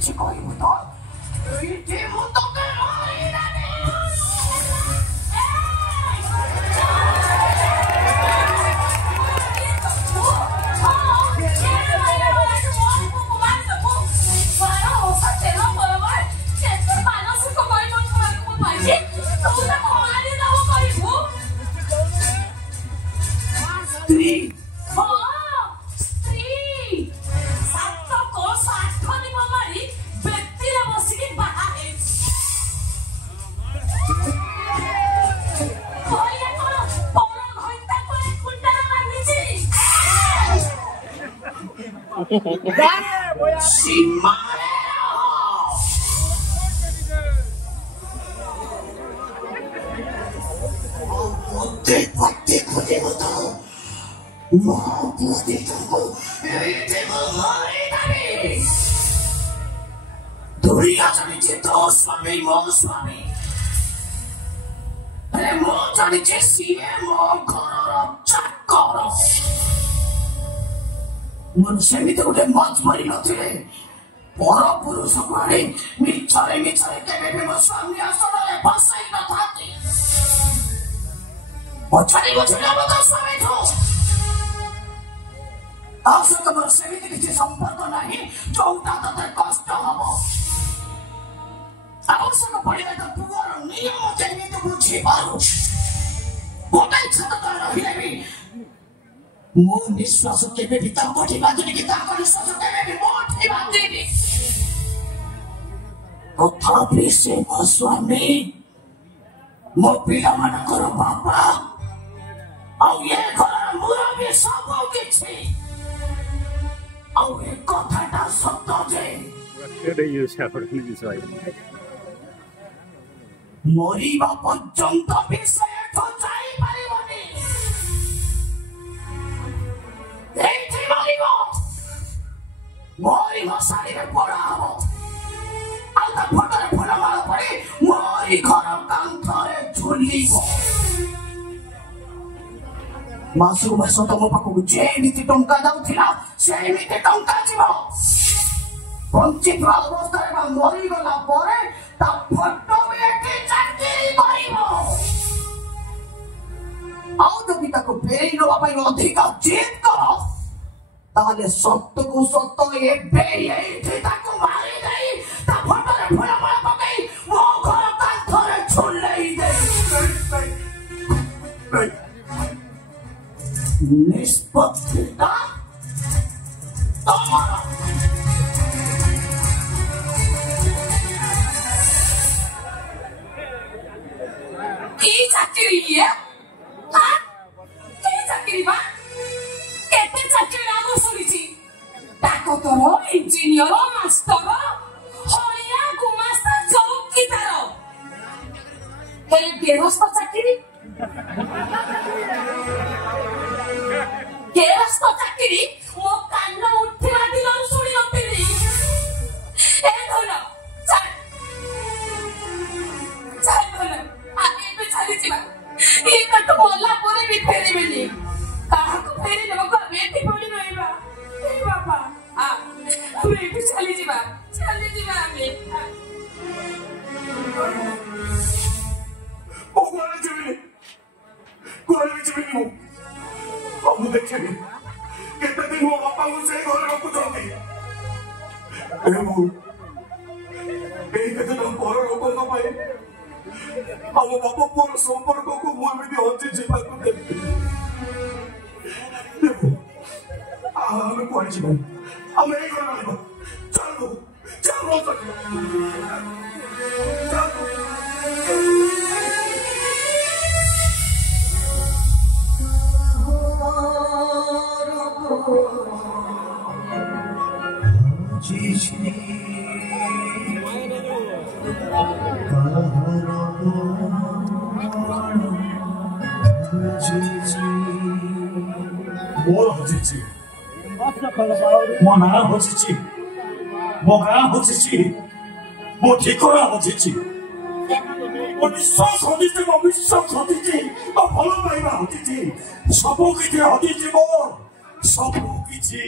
କିଛି କହିବୁ ତ ଏଇଠି ମୁଁ ତତେ ମାରିଦେବି। दुनिया जानिचे तो स्वामी मो स्वामी अरे मो जानिचे सीए मो घरर चाकर मन सेमिति गोटे मत मरी नथिले पर पुरुष माने मिछरे केबे भी मो स्वामी आसनरे बसाई न थाती पछाड़ी बुझिला मत स्वामी ठो आसो तमर सेमिति किछि संपर्क नाही जोटा तते कष्ट हबो आवश्यक पड़ेगा तो पुअर नियम केमिति बुझी पारू गोटे छत तो रहिले भी मो निश्वास केबे भी ता कोठी बांधनी कि ता निश्वास केबे भी मोठी बांधनी तथापि से मो स्वामी मो पिला मानकर बापा आउ ये घर मुरबी सब किछि आउ ए कथाटा सत्य जे मरिबा पर्यंत विषय तो जाई पारिबनी एठी मरिबो मरी मसारी रे पड़ा हबो आउता फटरे फुला माला पड़ी मरी घर कांथरे झुलिबो मासु मास तम पाखु जेमिति टंका दाउथिला सेमिति टंका जिवो पंचित अवस्थारे बा मरी गला परे ता फटो एठी चाकरी करिबो आउ जदि ताको फेरि नवा पाई अधिकार जिद करो ताले सत्य को सत्य एबे एठी ताको मारि देई ता फटरे फुला माला पकाई मो घर कांथरे झुलेई दे निष्पत्तिता तमरा की चाकरी है हां की चाकरी बा केते चाकरी लागो सुनिछि ताको तोरो इंजीनियर मास्टर होया गुमास्ता चौकीदार हे गेरस्त चाकरी गेरस्त चाकरी मो कान उठिला दिनर सुनी नथिली ए धोला चल चल धोला आगे पे चली जिबा ए कट बोला पूरे भी फेरी बेनी काहा को फेरी न बको बेटी पड़ी रहबा ए बाबा आ पूरे भी चली जिबा आगे ओ गोले जीवी मु हम देखिए केते दिन मो बापा को से घर रखुछंती ए मु ए केते दिन घर रखो पाए ଆମ ବାପା ପୁଅର ସମ୍ପର୍କକୁ ମୁଁ ଏମିତି ହଜି ଯିବାକୁ ଦେବି ଆମେ କୁଆଡେ ଯିବା ଆମେ ଏଇ ଘର ରହିବା ଚାଲୁ ଚାଲୁ मोर हजिछि मो ना हजिछि मो गाँ हजिछि मो ठिकाना हजिछि मो निश्वास हजिछि मो विश्वास हजिछि मो भल पाइबा हजिछि सब किछि हजिछि मोर सब किछि